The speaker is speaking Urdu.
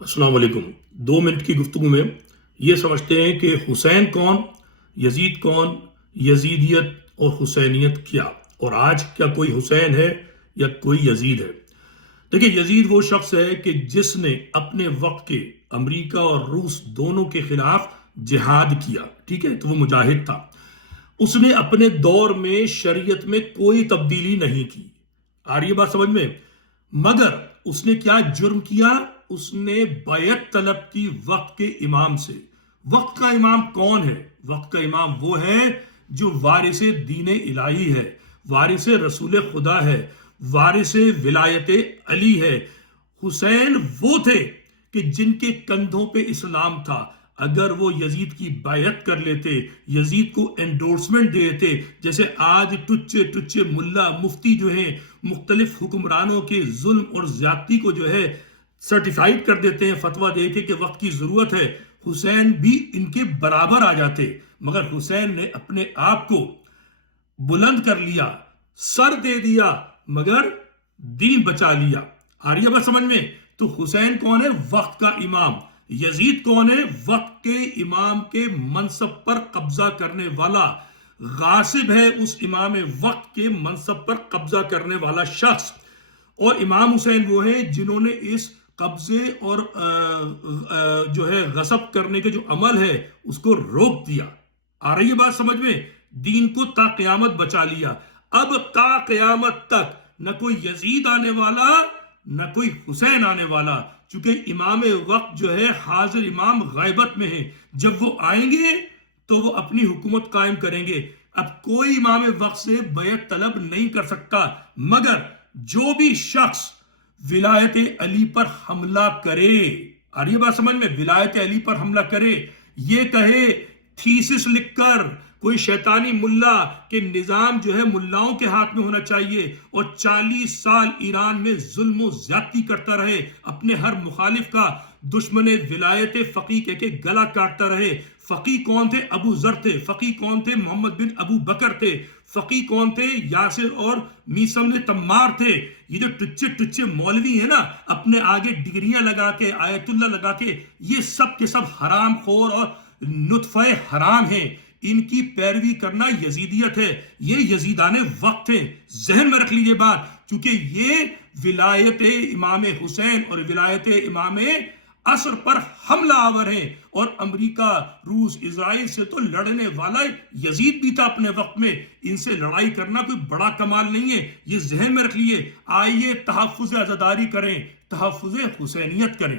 السلام علیکم۔ 2 منٹ کی گفتگو میں یہ سمجھتے ہیں کہ حسین کون، یزید کون، یزیدیت اور حسینیت کیا، اور آج کیا کوئی حسین ہے یا کوئی یزید ہے؟ دیکھیں، یزید وہ شخص ہے کہ جس نے اپنے وقت کے امریکہ اور روس دونوں کے خلاف جہاد کیا، ٹھیک ہے، تو وہ مجاہد تھا۔ اس نے اپنے دور میں شریعت میں کوئی تبدیلی نہیں کی، آ رہی ہے بات سمجھ میں؟ مگر اس نے کیا جرم کیا؟ اس نے بیعت طلب کی وقت کے امام سے۔ وقت کا امام کون ہے؟ وقت کا امام وہ ہے جو وارث دین الہی ہے، وارث رسول خدا ہے، وارث ولایت علی ہے۔ حسین وہ تھے کہ جن کے کندھوں پہ اسلام تھا۔ اگر وہ یزید کی بیعت کر لیتے، یزید کو انڈورسمنٹ دے دیتے، جیسے آج ٹچے ٹچے ملا مفتی جو ہیں مختلف حکمرانوں کے ظلم اور زیادتی کو جو ہے سرٹیفائیڈ کر دیتے ہیں فتویٰ دے کے کہ وقت کی ضرورت ہے، حسین بھی ان کے برابر آ جاتے۔ مگر حسین نے اپنے آپ کو بلند کر لیا، سر دے دیا، مگر دین بچا لیا۔ آ رہی ہے بات سمجھ میں؟ تو حسین کون ہے؟ وقت کا امام۔ یزید کون ہے؟ وقت کے امام کے منصب پر قبضہ کرنے والا، غاصب ہے اس امام وقت کے منصب پر قبضہ کرنے والا شخص۔ اور امام حسین وہ ہیں جنہوں نے اس قبضے اور جو ہے غصب کرنے کے جو عمل ہے اس کو روک دیا۔ آ رہی ہے بات سمجھ میں؟ دین کو تا قیامت بچا لیا۔ اب تا قیامت تک نہ کوئی یزید آنے والا، نہ کوئی حسین آنے والا، چونکہ امام وقت جو ہے حاضر امام غیبت میں ہے۔ جب وہ آئیں گے تو وہ اپنی حکومت قائم کریں گے۔ اب کوئی امام وقت سے بیعت طلب نہیں کر سکتا، مگر جو بھی شخص ولایت علی پر حملہ کرے، آ رہی ہے بات سمجھ میں؟ ولایت علی پر حملہ کرے، یہ کہے تھیسس لکھ کر کوئی شیطانی ملا کہ نظام جو ہے ملاؤں کے ہاتھ میں ہونا چاہیے، اور 40 سال ایران میں ظلم و زیادتی کرتا رہے، اپنے ہر مخالف کا دشمن ولایت فقی کہہ کے گلا کاٹتا رہے۔ فقی کون تھے؟ ابو ذر تھے۔ فقی کون تھے؟ محمد بن ابو بکر تھے۔ فقی کون تھے؟ یاسر اور میسم تمار تھے۔ یہ جو ٹچے ٹچے مولوی ہیں نا، اپنے آگے ڈگریاں لگا کے، آیت اللہ لگا کے، یہ سب کے سب حرام خور اور نطفہ حرام ہیں۔ ان کی پیروی کرنا یزیدیت ہے، یہ یزیدان وقت ہیں۔ ذہن میں رکھ لیجئے بات، کیونکہ یہ ولایت امام حسین اور ولایت امام عصر پر حملہ آور ہیں، اور امریکہ، روس، اسرائیل سے تو لڑنے والا یزید بھی تھا اپنے وقت میں۔ ان سے لڑائی کرنا کوئی بڑا کمال نہیں ہے، یہ ذہن میں رکھ لیجئے۔ آئیے تحفظ عزاداری کریں، تحفظ حسینیت کریں۔